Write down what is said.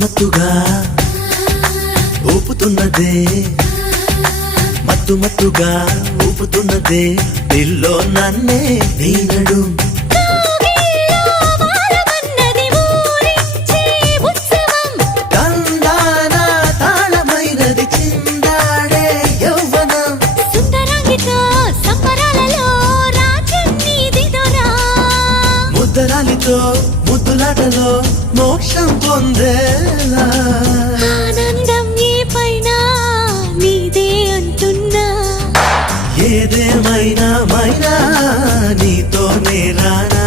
మత్తుగా ఊపుతున్నదే మత్తుగా ఊపుతున్నదే పిల్లో నన్నే నీనడు ముద్దరాలితో ముద్దులాటలో మోక్షం పొందేలా ఆనందం ఈ పైన నీదే అంటున్నా ఏదేమైనా మైనా నీతోనే రానా